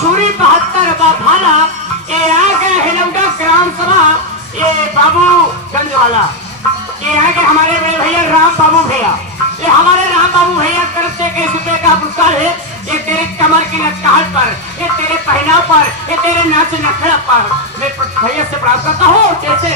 छुरी 72 भाला ये आ गए हिलौटा ग्राम सभा ये बाबू गंज वाला ये आ गए हमारे बड़े भैया राम बाबू भैया ये हमारे राम बाबू भैया तरफ से 21 रुपए का पुरस्कार है। ये तेरे कमर की लचकाहट पर ये तेरे पहनाव पर ये तेरे नाच नखड़ा पर मैं भैया से प्राप्त करता हूँ कैसे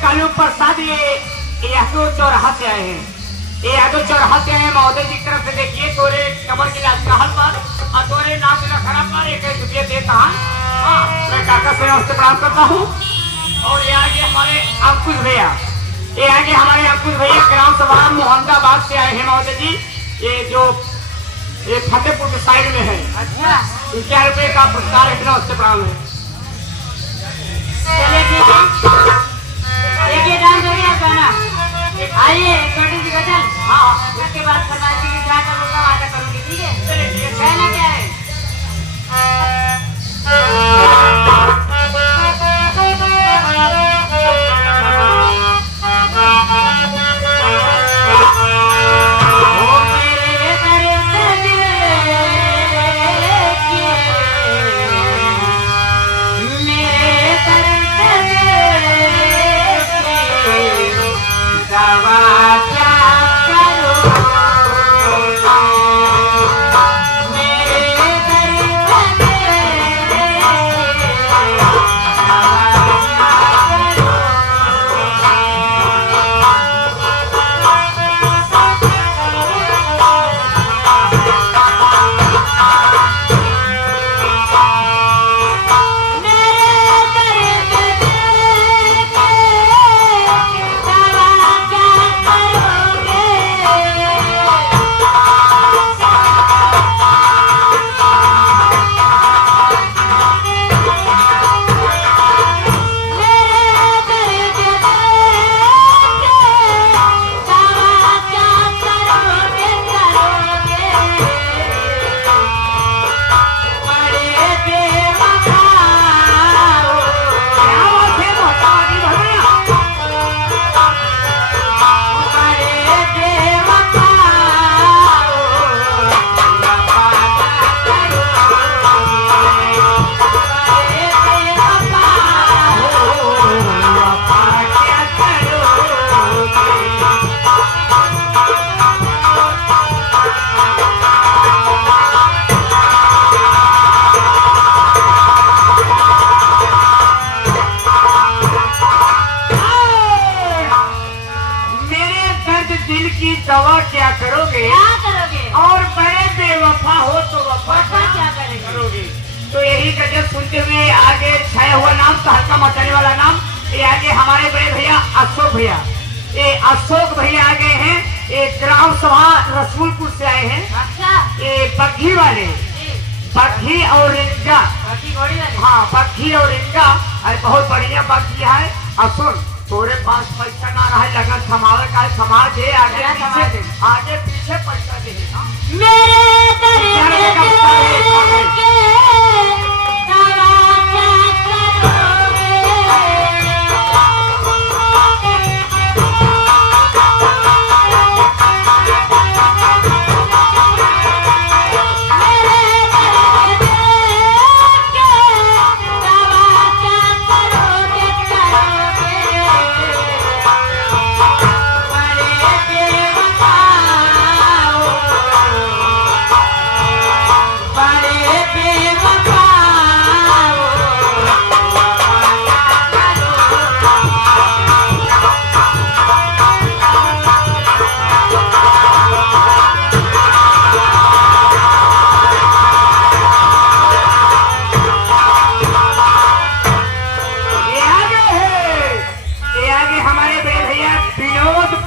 कालू प्रसाद ये चौराहा से आए हैं ये चौराहा से आए महोदय जी की तरफ से देखिए तोरे कमर की लचकाहट पर और तोरे नाच नखड़ा पर 21 रुपये देता है। मैं काका से नमस्ते प्रणाम करता हूँ। और ये आगे हमारे अंकुश भैया ये आगे हमारे अंकुश भैया ग्राम सभा मोहम्मदाबाद से आए हैं महोदय जी ये जो ये फतेहपुर के साइड में है। अच्छा 11 रुपये का पुरस्कार है। नमस्ते प्रणाम है। देखिए डांस हो गया गाना आइए छोटी सी गजल। हाँ उसके बाद फरमाइशी की क्या करूँगा वादा करूँगी ठीक है। कहना क्या है मेरे की दवा क्या करोगे, क्या करोगे? और बड़े बेवफा हो तो वफा वफा क्या करेंगे? करोगे। तो यही गजल सुनते हुए आगे छाया हुआ नाम, तो हल्का मचाने वाला नाम, ये आगे हमारे बड़े भैया अशोक भैया, ये अशोक भैया आ गए हैं। ये ग्राम सभा रसूलपुर से आए हैं। अच्छा, ये बग्घी वाले, बग्घी और रिंगा, बाकी घोड़ी वाले। हाँ बग्घी और रिंगा, अरे बहुत बढ़िया बग्घी है। और सुन, तोरे पास पैसा ना रहा, लगन थमावे का थमा दे, आगे क्या थमा दे? पीछे, आगे पीछे पैसा दे। हाँ? मेरे दर के दवा क्या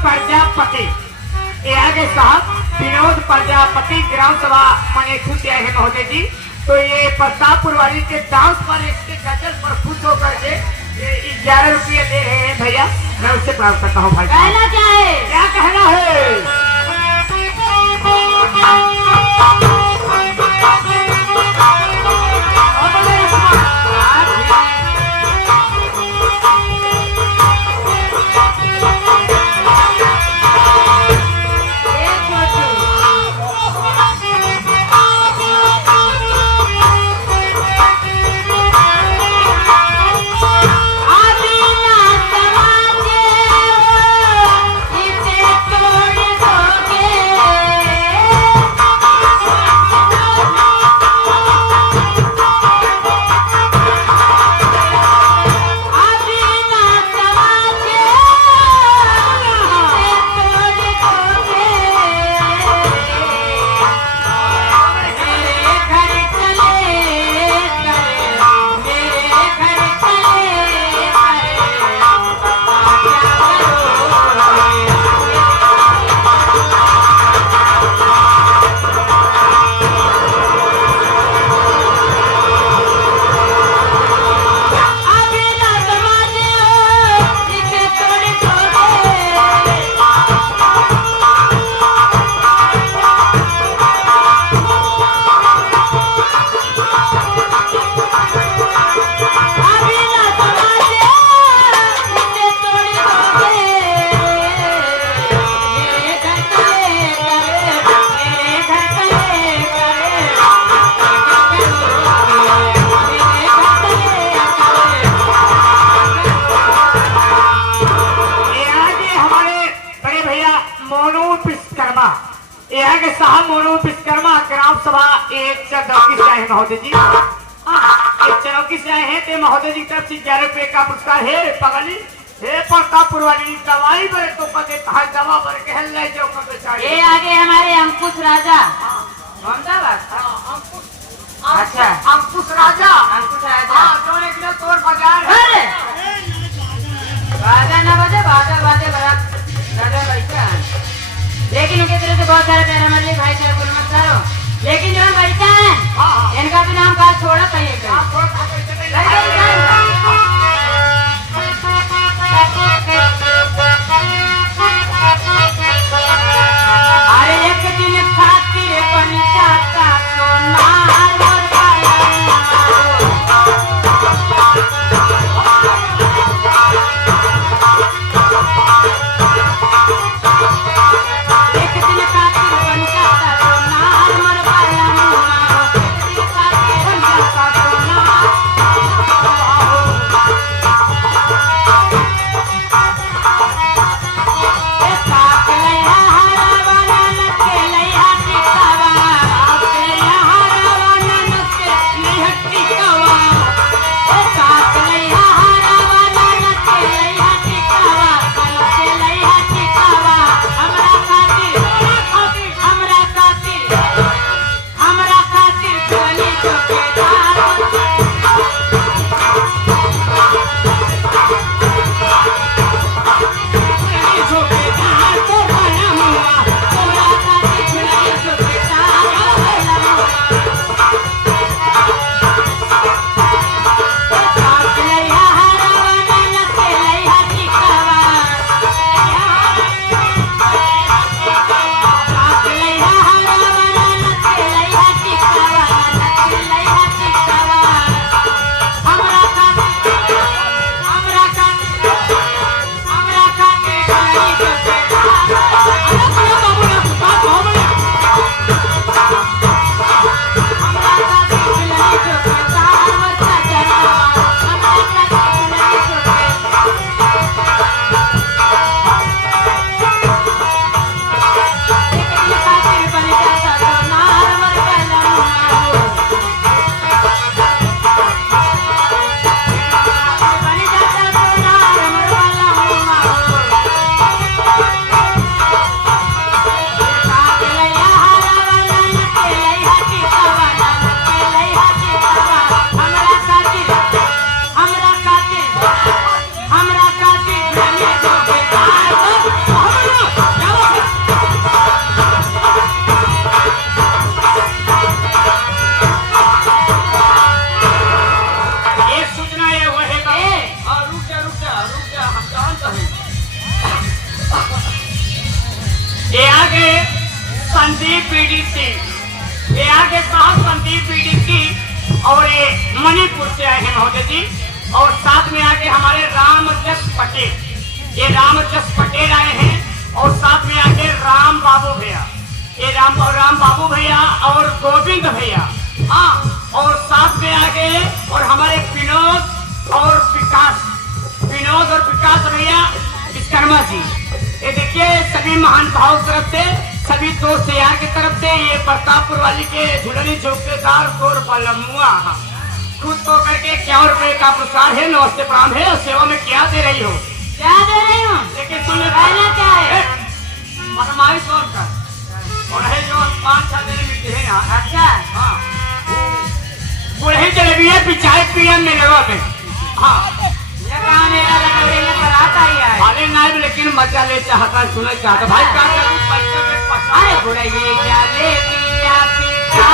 प्रजापति, ये आगे साहब विनोद प्रजापति ग्राम सभा मनेठू से आए हैं महोदय जी। तो ये प्रतापपुर वाली के डांस पर, इसके गजल पर खुश होकर के 11 रुपये दे रहे हैं भैया। मैं उससे प्राप्त करता हूँ भाई। कहना क्या है? क्या कहना है? यहाँ के साहब मोनू विश्वकर्मा ग्राम सभा एक चौकी से आए हैं महोदय जी। एक चौकी से आए हैं तो महोदय जी की तरफ से 11 रुपये का पुरस्कार है। पगली हे प्रतापपुर वाली दवाई बड़े तो पते कहा दवा बर कहल ले जो कर बेचारे। ये आगे हमारे अंकुश राजा अहमदाबाद। अच्छा अंकुश राजा, अंकुश राजा। हाँ जो एक दिन तोर बाजार है। अरे बाजा ना बजे, बाजा बाजे बड़ा राजा बैठा। लेकिन उनके तरफ से बहुत सारे प्यारे मल्लिक भाई साहब को नमस्कार हो। लेकिन जो बैठा है इनका भी नाम कहा छोड़ा कहिए अरे एक दिन खातिर पंचाता सोनार ये आगे संदीप पीडीसी, ये आगे साहब संदीप पीडीसी और ये मणिपुर से आए हैं महोदय जी। और साथ में आगे हमारे रामजस पटेल, ये रामजस पटेल आए हैं। और साथ में आगे राम बाबू भैया, ये राम बाबू भैया और गोविंद भैया। हाँ, और साथ में आगे और हमारे विनोद और विकास भैया विश्वकर्मा जी। ये देखिए सभी महान भाव तरफ से, सभी दोस्त यार की तरफ से, ये प्रतापपुर वाली के झुलनी चौकीदार और बलमुआ खुद तो करके 51 रुपए का पुरस्कार है। नमस्ते प्रणाम है। और सेवा में क्या दे रही हो? क्या दे रही हूँ? लेकिन सुन पहले क्या है? फरमाइश और कर और है जो 5-6 दिन मिलते हैं यहाँ। अच्छा, हाँ, बुढ़ी जलेबी है पिचाई पिया मेरे पे। हाँ, ये कहाँ मेरा लगा हुआ है? बरात आई है। वाले नाइब लेकिन मजा ले चाहता, सुनना चाहता। भाई क्या करूं? पैसे में फंसा। अरे बुढ़े ये क्या ले पिया पिया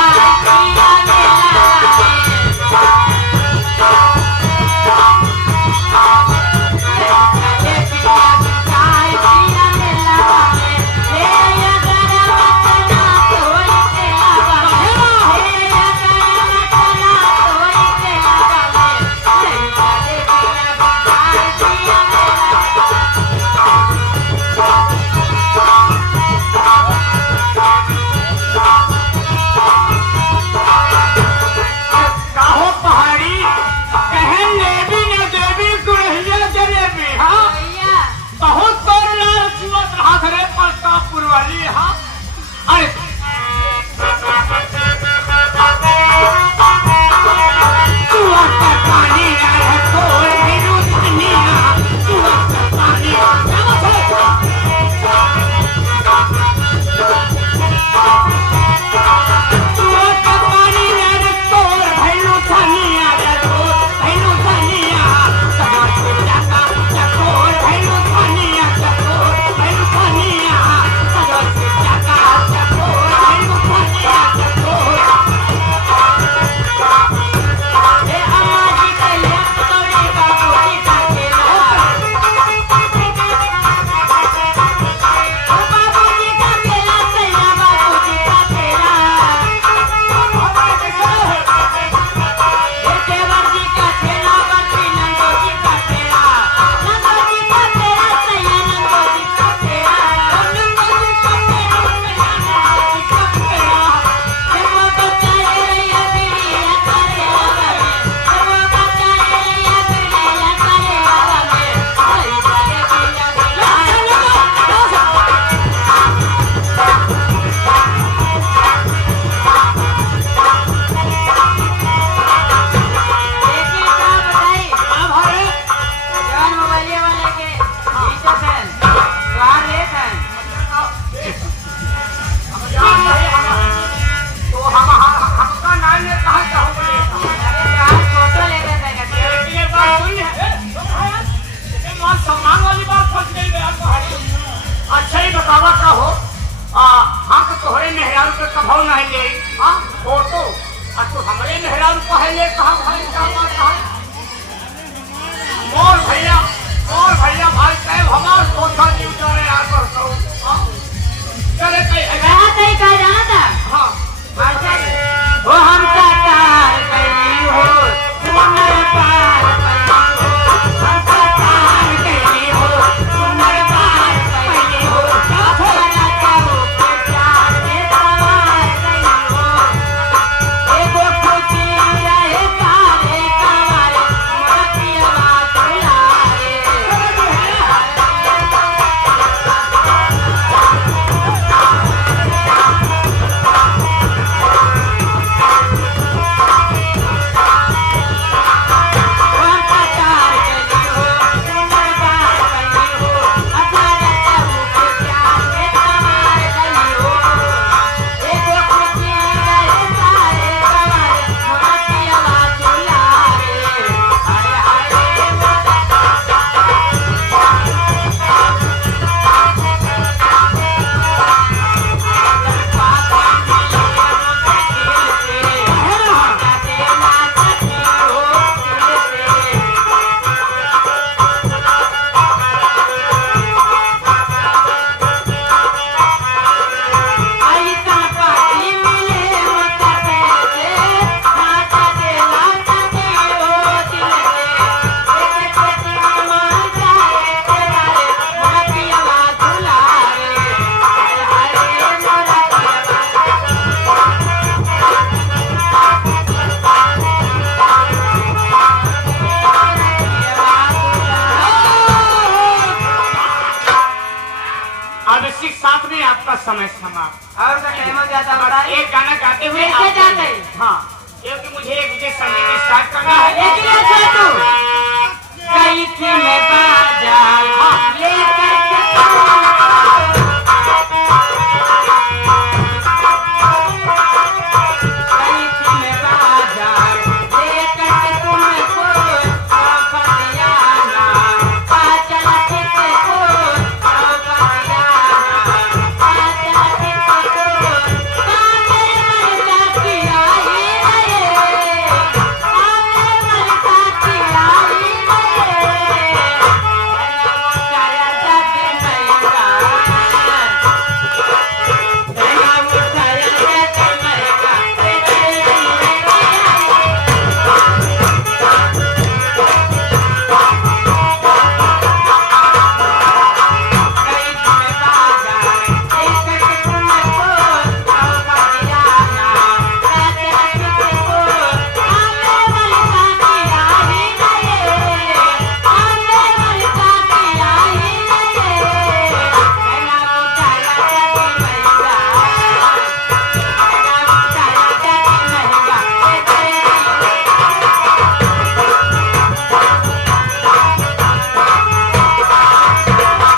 इसी साथ में आपका समय समाप्त। और का टाइम हो जाता बताइए। एक गाना गाते हुए कैसे आप जाते हैं? हाँ, क्योंकि मुझे एक विजय संगीत स्टार्ट करना है। लेकिन अच्छा तू कई थी मैं बाजा